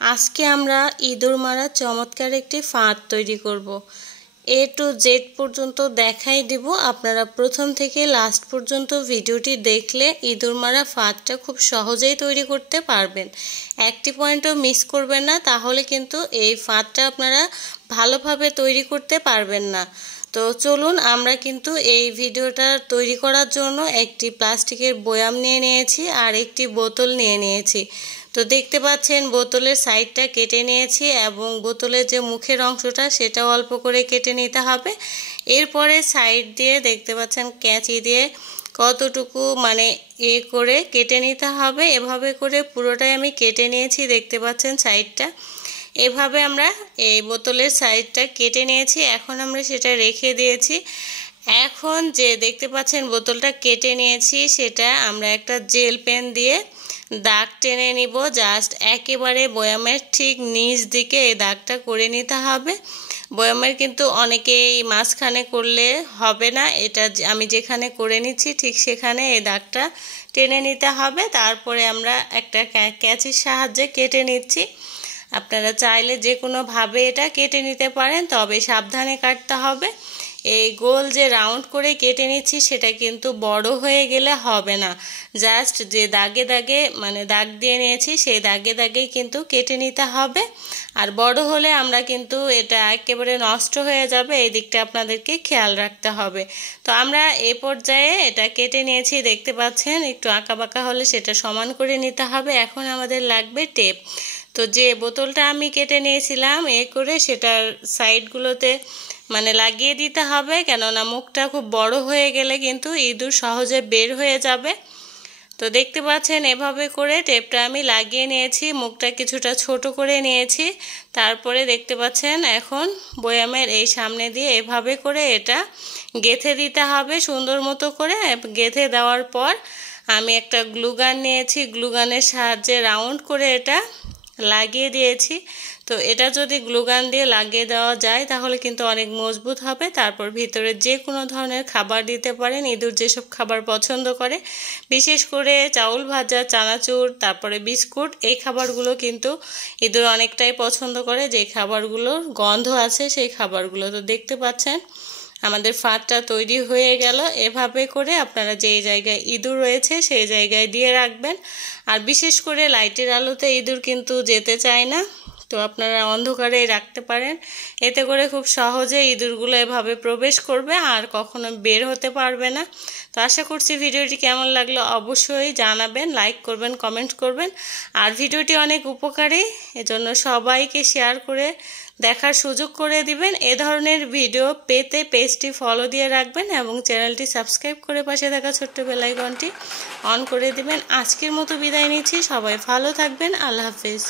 আজকে আমরা ইঁদুর মারা চমৎকার একটি ফাঁদ তৈরি করব। A to Z পর্যন্ত দেখাই দিব। আপনারা প্রথম থেকে লাস্ট পর্যন্ত ভিডিওটি দেখলে ইঁদুর মারা ফাঁদটা খুব সহজেই তৈরি করতে পারবেন। একটি পয়েন্টও মিস করবেন না, তাহলে কিন্তু এই ফাঁদটা আপনারা ভালোভাবে তৈরি করতে পারবেন না। তো চলুন, আমরা কিন্তু এই ভিডিওটা তৈরি করার জন্য একটি প্লাস্টিকের বয়াম নিয়ে নিয়েছি আর একটি বোতল নিয়ে নিয়েছি। তো দেখতে পাচ্ছেন বোতলের সাইডটা কেটে নিয়েছি এবং বোতলের যে মুখের অংশটা সেটাও অল্প করে কেটে নিতে হবে। এরপরে সাইড দিয়ে দেখতে পাচ্ছেন ক্যাঁচি দিয়ে কতটুকু করে কেটে নিতে হবে। এভাবে করে পুরোটাই আমি কেটে নিয়েছি, দেখতে পাচ্ছেন সাইডটা। এভাবে আমরা এই বোতলের সাইডটা কেটে নিয়েছি। এখন আমরা সেটা রেখে দিয়েছি। এখন যে দেখতে পাচ্ছেন বোতলটা কেটে নিয়েছি, সেটা আমরা একটা জেল পেন দিয়ে দাগ টেনে নিব। জাস্ট একেবারে বয়ামের ঠিক নিচ দিকে এই দাগটা করে নিতে হবে। বয়ামের কিন্তু অনেকেই মাঝখানে করলে হবে না, এটা আমি যেখানে করে নিচ্ছি ঠিক সেখানে এই দাগটা টেনে নিতে হবে। তারপরে আমরা একটা ক্যাঁচির সাহায্যে কেটে নিচ্ছি। আপনারা চাইলে যে কোনোভাবে এটা কেটে নিতে পারেন, তবে সাবধানে কাটতে হবে। এই গোল যে রাউন্ড করে কেটে নিচ্ছি সেটা কিন্তু বড় হয়ে গেলে হবে না। জাস্ট যে দাগে দাগে দাগ দিয়ে নিয়েছি সেই দাগে দাগেই কিন্তু কেটে নিতে হবে। আর বড় হলে আমরা কিন্তু এটা একেবারে নষ্ট হয়ে যাবে, এই দিকটা আপনাদেরকে খেয়াল রাখতে হবে। তো আমরা এই পর্যায়ে এটা কেটে নিয়েছি, দেখতে পাচ্ছেন একটু আঁকা বাঁকা হলে সেটা সমান করে নিতে হবে। এখন আমাদের লাগবে টেপ। তো যে বোতলটা আমি কেটে নিয়েছিলাম করে সেটার সাইডগুলোতে লাগিয়ে দিতে হবে, কেননা মুখটা খুব বড় হয়ে গেলে কিন্তু ইঁদুর সহজে বের হয়ে যাবে। তো দেখতে পাচ্ছেন এভাবে করে টেপটা আমি লাগিয়ে নিয়েছি, মুখটা কিছুটা ছোট করে নিয়েছি। তারপরে দেখতে পাচ্ছেন এখন বয়ামের এই সামনে দিয়ে এভাবে করে এটা গেঁথে দিতে হবে সুন্দর মতো করে। গেঁথে দেওয়ার পর আমি একটা গ্লুগান নিয়েছি, গ্লুগানের সাহায্যে রাউন্ড করে এটা লাগিয়ে দিয়েছি। তো এটা যদি গ্লুগান দিয়ে লাগিয়ে দেওয়া যায় তাহলে কিন্তু অনেক মজবুত হবে। তারপর ভিতরে যে কোনো ধরনের খাবার দিতে পারেন, ইঁদুর যেসব খাবার পছন্দ করে, বিশেষ করে চাউল ভাজা, চানাচুর, তারপরে বিস্কুট, এই খাবারগুলো কিন্তু ইঁদুর অনেকটাই পছন্দ করে, যে খাবারগুলোর গন্ধ আছে সেই খাবারগুলো। তো দেখতে পাচ্ছেন আমাদের ফাঁদটা তৈরি হয়ে গেল। এভাবে করে আপনারা যেই জায়গায় ইঁদুর রয়েছে সেই জায়গায় দিয়ে রাখবেন। আর বিশেষ করে লাইটের আলোতে ইঁদুর কিন্তু যেতে চায় না, তো আপনারা অন্ধকারে রাখতে পারেন। এতে করে খুব সহজে ইঁদুরগুলো এভাবে প্রবেশ করবে আর কখনো বের হতে পারবে না। তো আশা করছি ভিডিওটি কেমন লাগলো অবশ্যই জানাবেন, লাইক করবেন, কমেন্ট করবেন। আর ভিডিওটি অনেক উপকারী, এজন্য সবাইকে শেয়ার করে দেখার সুযোগ করে দিবেন। এ ধরনের ভিডিও পেতে পেজটি ফলো দিয়ে রাখবেন এবং চ্যানেলটি সাবস্ক্রাইব করে পাশে থাকা ছোট্ট বেল আইকনটি অন করে দিবেন। আজকের মতো বিদায় নিচ্ছি, সবাই ভালো থাকবেন, আল্লাহ হাফেজ।